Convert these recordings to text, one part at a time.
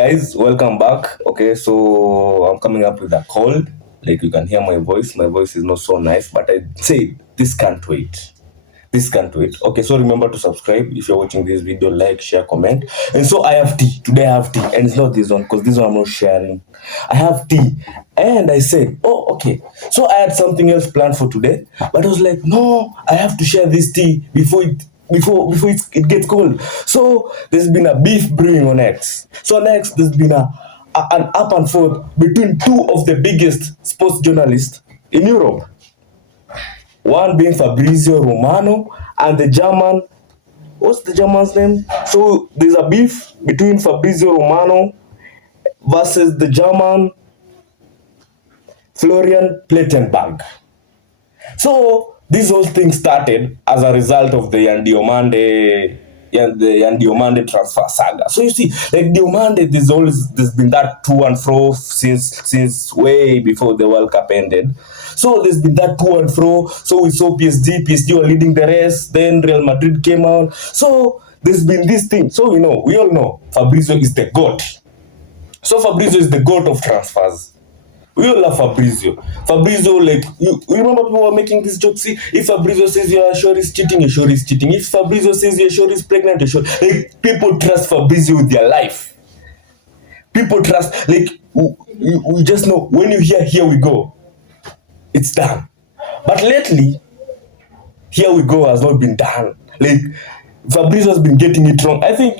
guys, welcome back. Okay, so I'm coming up with a cold. Like you can hear my voice. My voice is not so nice, but I say this can't wait. This can't wait. Okay, so remember to subscribe if you're watching this video, like, share, comment. And so I have tea. Today I have tea. And it's not this one, because this one I'm not sharing. I have tea. And I said, oh, okay. So I had something else planned for today. But I was like, no, I have to share this tea before it gets cold. So there's been a beef brewing on X. So next there's been an up and forth between two of the biggest sports journalists in Europe. One being Fabrizio Romano and the German, what's the German's name? So there's a beef between Fabrizio Romano versus the German Florian Plettenberg. So this whole thing started as a result of the Diomande transfer saga. So you see, like Diomande, there's been that to and fro since way before the World Cup ended. So there's been that to and fro. So we saw PSG were leading the race. Then Real Madrid came out. So there's been this thing. So we all know Fabrizio is the GOAT. So Fabrizio is the GOAT of transfers. We all love Fabrizio. Fabrizio, like, you remember people were making this joke. See, if Fabrizio says you're sure he's cheating, you're sure he's cheating. If Fabrizio says you're sure he's pregnant, you're sure. Like, people trust Fabrizio with their life. People trust, like, we just know when you hear, here we go, it's done. But lately, here we go has not been done. Like, Fabrizio has been getting it wrong. I think,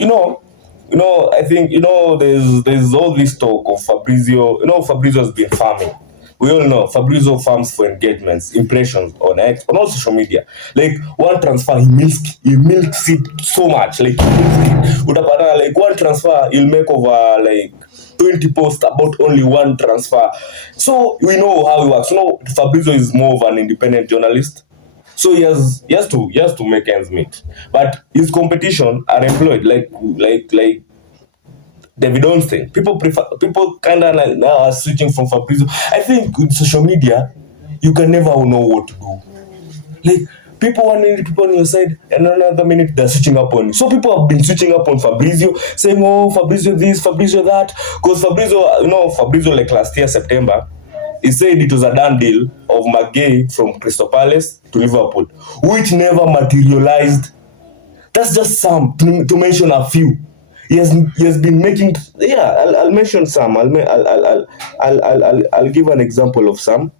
there's all this talk of Fabrizio. Fabrizio has been farming. We all know Fabrizio farms for engagements, impressions on X, on all social media. Like one transfer, he milks it so much. Like like one transfer, he'll make over like 20 posts about only one transfer. So we know how he works. Fabrizio is more of an independent journalist. So he has to make ends meet. But his competition are employed like David Onstein. People kind of like now are switching from Fabrizio. I think with social media, you can never know what to do. Like people 1 minute people on your side and another minute they're switching up on you. So people have been switching up on Fabrizio, saying, oh, Fabrizio this, Fabrizio that. Because Fabrizio like last year, September, he said it was a done deal of McGay from Crystal Palace to Liverpool, which never materialized. That's just some to mention a few. He has been making. Yeah, I'll mention some. I'll give an example of some.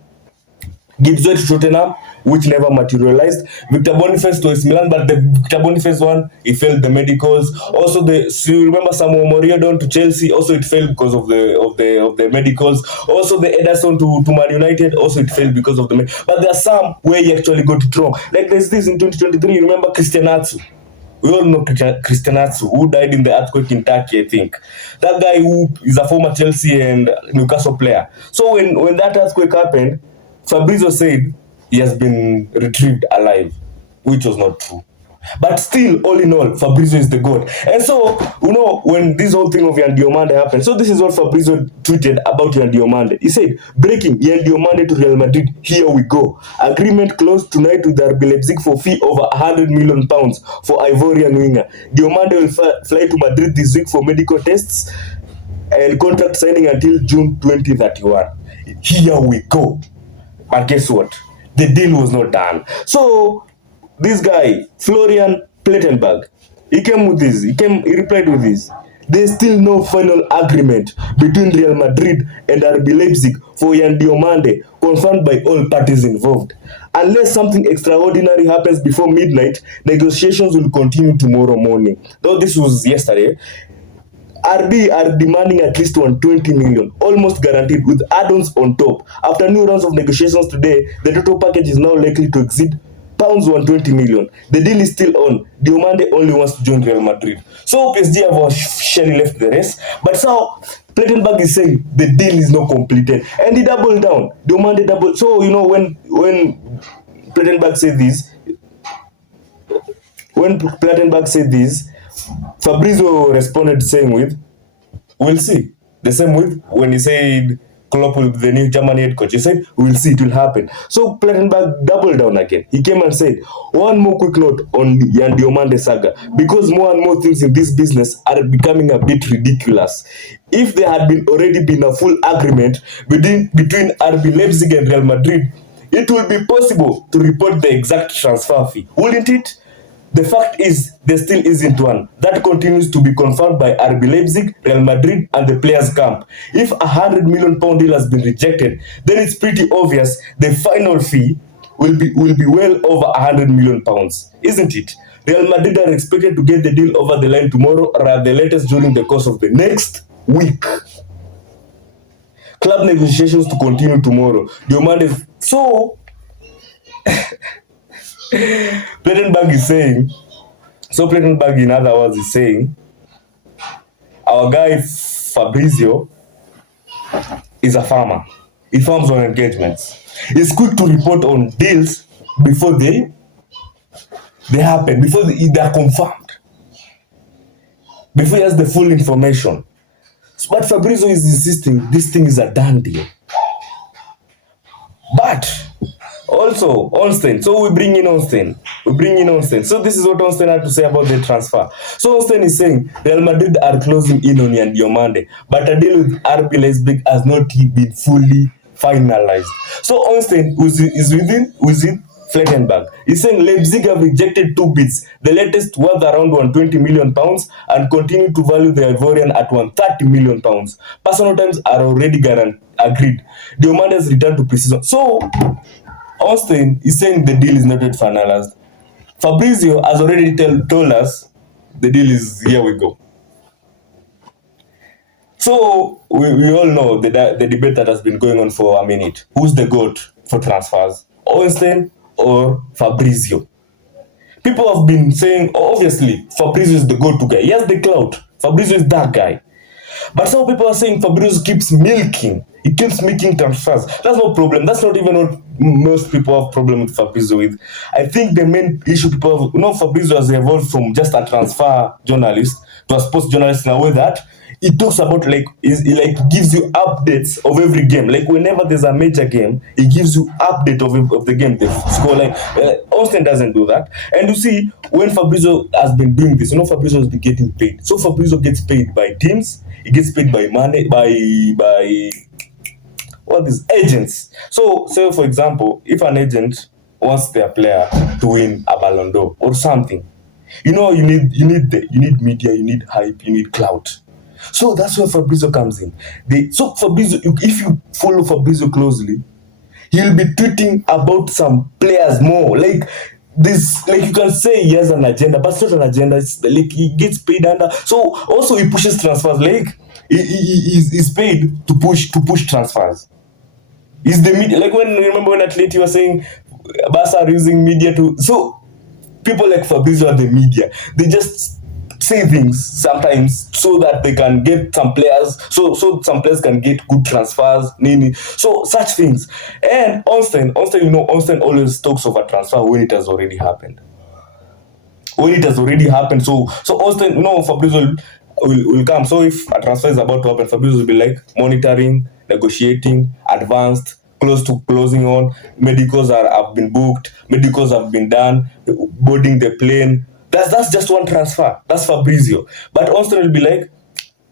Gibbs to Tottenham, which never materialized. Victor Boniface to AC Milan, but the Victor Boniface one, he failed the medicals. Also, you remember Samuel Moriedon to Chelsea, also it failed because of the medicals. Also, the Ederson to Man United, also it failed because of the medicals. But there are some where he actually got it wrong. Like there's this in 2023, you remember Christian Atsu. We all know Christian Atsu, who died in the earthquake in Turkey, I think. That guy who is a former Chelsea and Newcastle player. So when that earthquake happened, Fabrizio said he has been retrieved alive, which was not true. But still, all in all, Fabrizio is the GOAT. And so, when this whole thing of Yan Diomande happened, so this is what Fabrizio tweeted about Yan Diomande. He said, breaking Yan Diomande to Real Madrid, here we go. Agreement closed tonight with RB Leipzig for fee over £100 million for Ivorian winger. Diomande will fly to Madrid this week for medical tests and contract signing until June 2031. Here we go. But guess what? The deal was not done. So this guy, Florian Plettenberg, he replied with this. There's still no final agreement between Real Madrid and RB Leipzig for Yan Diomande, confirmed by all parties involved. Unless something extraordinary happens before midnight, negotiations will continue tomorrow morning. Though this was yesterday. RB are demanding at least 120 million, almost guaranteed, with add-ons on top. After new rounds of negotiations today, the total package is now likely to exceed £120 million. The deal is still on. Diomande only wants to join Real Madrid. So PSG have officially left the race, but now Plettenberg is saying the deal is not completed, and he doubled down. Diomande doubled. So when Plettenberg said this, Fabrizio responded saying with, we'll see. The same with when he said Klopp will be the new German head coach. He said, we'll see, it will happen. So Plettenberg doubled down again. He came and said, one more quick note on the Diomande saga, because more and more things in this business are becoming a bit ridiculous. If there had been already been a full agreement between RB Leipzig and Real Madrid, it will be possible to report the exact transfer fee, wouldn't it? The fact is, there still isn't one. That continues to be confirmed by RB Leipzig, Real Madrid, and the players' camp. If £100 million deal has been rejected, then it's pretty obvious the final fee will be well over £100 million, isn't it? Real Madrid are expected to get the deal over the line tomorrow, or at the latest during the course of the next week. Club negotiations to continue tomorrow. Demand is so. Plettenberg is saying. So Plettenberg, in other words, is saying, our guy Fabrizio is a farmer. He farms on engagements. He's quick to report on deals before they happen, before they are confirmed, before he has the full information. But Fabrizio is insisting this thing is a done deal. But also Ornstein. So we bring in Ornstein. So this is what Ornstein had to say about the transfer. So Ornstein is saying Real Madrid are closing in on Yan Diomande, but a deal with RB Leipzig has not been fully finalized. So Ornstein is with Fleckenberg. He's saying Leipzig have rejected 2 bids, the latest worth around £120 million, and continue to value the Ivorian at £130 million. Personal terms are already agreed. Diomande has returned to precision. So Ornstein is saying the deal is not yet finalized. Fabrizio has already told us the deal is here we go. So we all know the debate that has been going on for a minute. Who's the GOAT for transfers? Ornstein or Fabrizio? People have been saying, obviously, Fabrizio is the go-to guy. He has the clout. Fabrizio is that guy. But some people are saying Fabrizio keeps milking. He keeps making transfers. That's no problem. That's not even what most people have problem with Fabrizio with. I think the main issue people have, Fabrizio has evolved from just a transfer journalist to a sports journalist in a way that he talks about he gives you updates of every game. Like whenever there's a major game, he gives you update of the game, the scoreline. Austin doesn't do that. And you see, when Fabrizio has been doing this, Fabrizio has been getting paid. So Fabrizio gets paid by teams. He gets paid by money, by what is agents. So say for example, if an agent wants their player to win a Ballon d'Or or something, you need media, you need hype, you need clout. So that's where Fabrizio comes in. So Fabrizio, if you follow Fabrizio closely, he'll be tweeting about some players more. Like this, like you can say he has an agenda, but it's not an agenda. It's like he gets paid under. So also he pushes transfers. Like he's paid to push transfers. Is the media, like remember when Atleti was saying Barca are using media to, so people like Fabrizio are the media. They just say things sometimes so that they can get some players, so some players can get good transfers, so such things. And Ornstein always talks of a transfer when it has already happened. So Ornstein, Fabrizio will come. So if a transfer is about to happen, Fabrizio will be like monitoring, negotiating, advanced, close to closing on. Medicals have been booked, medicals have been done, boarding the plane. That's just one transfer. That's Fabrizio. But Ornstein will be like,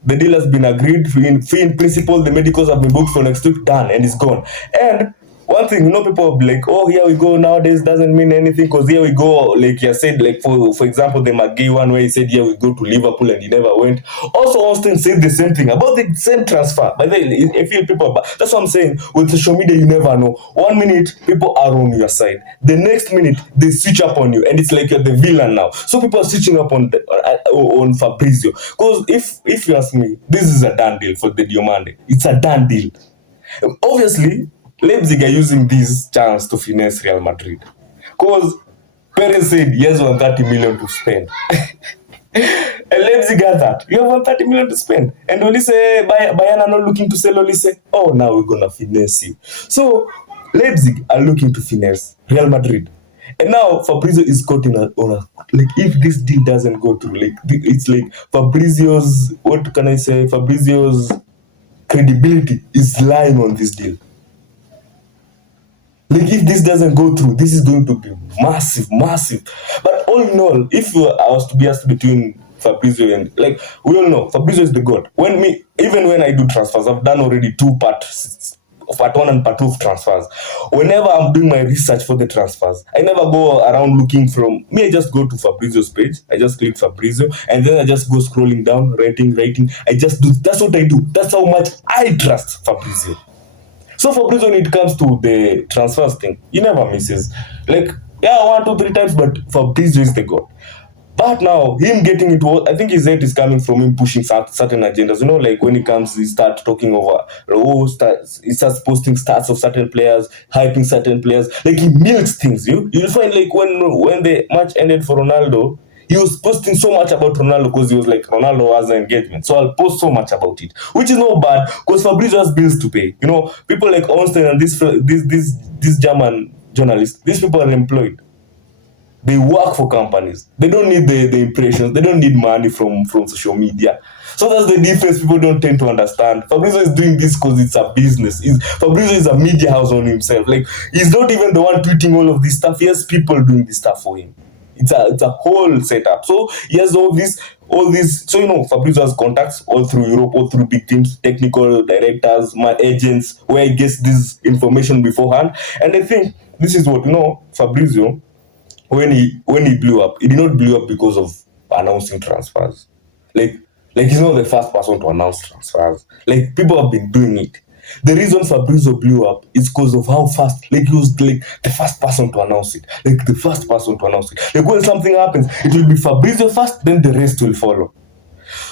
the deal has been agreed, fee in principle, the medicals have been booked for next week, done, and it's gone. And one thing, people will be like, oh, here we go nowadays doesn't mean anything, because here we go, like you said, like for example, the McGee one where he said, here we go to Liverpool and he never went. Also, Ornstein said the same thing about the same transfer. But I feel people, but that's what I'm saying. With social media, you never know. 1 minute, people are on your side. The next minute, they switch up on you, and it's like you're the villain now. So people are switching up on Fabrizio. Because if you ask me, this is a done deal for the Diomande. It's a done deal. Obviously, Leipzig are using this chance to finesse Real Madrid. Because Perez said he has 130 million to spend. And Leipzig has that. You have 130 million to spend. And Olise, Bayern are not looking to sell Olise. Oh, now we're going to finesse you. So, Leipzig are looking to finesse Real Madrid. And now Fabrizio is caught on a like, if this deal doesn't go through, like it's like Fabrizio's, what can I say? Fabrizio's credibility is lying on this deal. Like if this doesn't go through, this is going to be massive, massive. But all in all, if I was to be asked between Fabrizio and, like, we all know Fabrizio is the god. Even when I do transfers, I've done already part one and part two of transfers. Whenever I'm doing my research for the transfers, I never go around looking from me. I just go to Fabrizio's page. I just click Fabrizio, and then I just go scrolling down, writing. I just do. That's what I do. That's how much I trust Fabrizio. So Fabrizio, when it comes to the transfers thing, he never misses. Like, yeah, 1, 2, 3 times, but Fabrizio is the god. But now, him getting into, I think his hate is coming from him pushing certain agendas. You know, like when he comes, he starts talking over, he starts posting stats of certain players, hyping certain players. Like he milks things. You'll find like when the match ended for Ronaldo, he was posting so much about Ronaldo because he was like, Ronaldo has an engagement. So I'll post so much about it, which is not bad because Fabrizio has bills to pay. You know, people like Ornstein and this German journalist, these people are employed. They work for companies. They don't need the impressions. They don't need money from social media. So that's the difference people don't tend to understand. Fabrizio is doing this because it's a business. Fabrizio is a media house on himself. Like, he's not even the one tweeting all of this stuff. He has people doing this stuff for him. It's a whole setup. So he has all this. So, Fabrizio has contacts all through Europe, all through big teams, technical directors, my agents, where he gets this information beforehand. And I think this is what, Fabrizio, when he blew up, he did not blow up because of announcing transfers. Like he's not the first person to announce transfers. Like people have been doing it. The reason Fabrizio blew up is because of how fast. Like he was like the first person to announce it. Like the first person to announce it. Like when something happens, it will be Fabrizio first, then the rest will follow.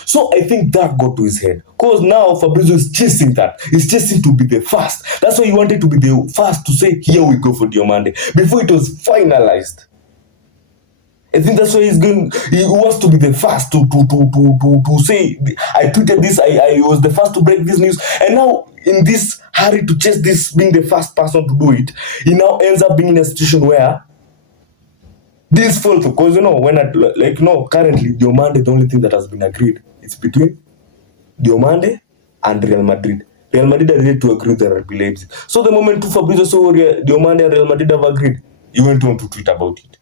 So I think that got to his head. Because now Fabrizio is chasing that. He's chasing to be the first. That's why he wanted to be the first to say, here we go for Diomande. Before it was finalized. I think that's why he wants to be the first to say, I tweeted this, I was the first to break this news. And now, in this hurry to chase this, being the first person to do it, he now ends up being in a situation where this falls through. Because, currently, Diomande, the only thing that has been agreed, it's between Diomande and Real Madrid. Real Madrid are ready to agree with the RB Leipzig. So the moment Fabrizio saw Diomande and Real Madrid have agreed, he went on to tweet about it.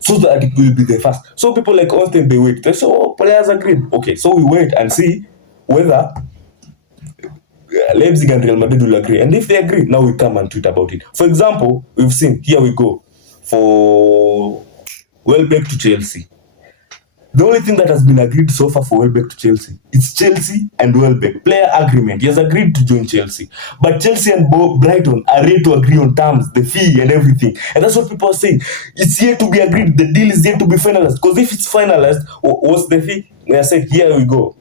So that it will be the first. So people like Austin, they wait. They say, players agreed. Okay, so we wait and see whether Leipzig and Real Madrid will agree. And if they agree, now we come and tweet about it. For example, we've seen, here we go, for Welbeck to Chelsea. The only thing that has been agreed so far for Welbeck to Chelsea, it's Chelsea and Welbeck. Player agreement. He has agreed to join Chelsea. But Chelsea and Brighton are ready to agree on terms, the fee and everything. And that's what people are saying. It's yet to be agreed. The deal is yet to be finalized. Because if it's finalized, what's the fee? They said, here we go.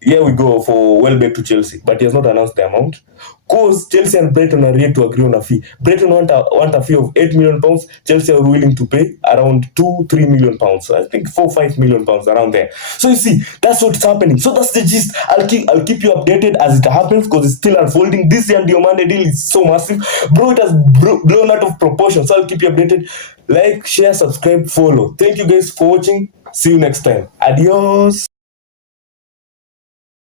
Here we go for Welbeck to Chelsea, but he has not announced the amount. Because Chelsea and Brighton are ready to agree on a fee. Brighton want a fee of £8 million. Chelsea are willing to pay around £2-3 million. So I think £4-5 million around there. So you see, that's what's happening. So that's the gist. I'll keep you updated as it happens because it's still unfolding. This year Diomande deal is so massive, bro. It has blown out of proportion. So I'll keep you updated. Like, share, subscribe, follow. Thank you guys for watching. See you next time. Adios.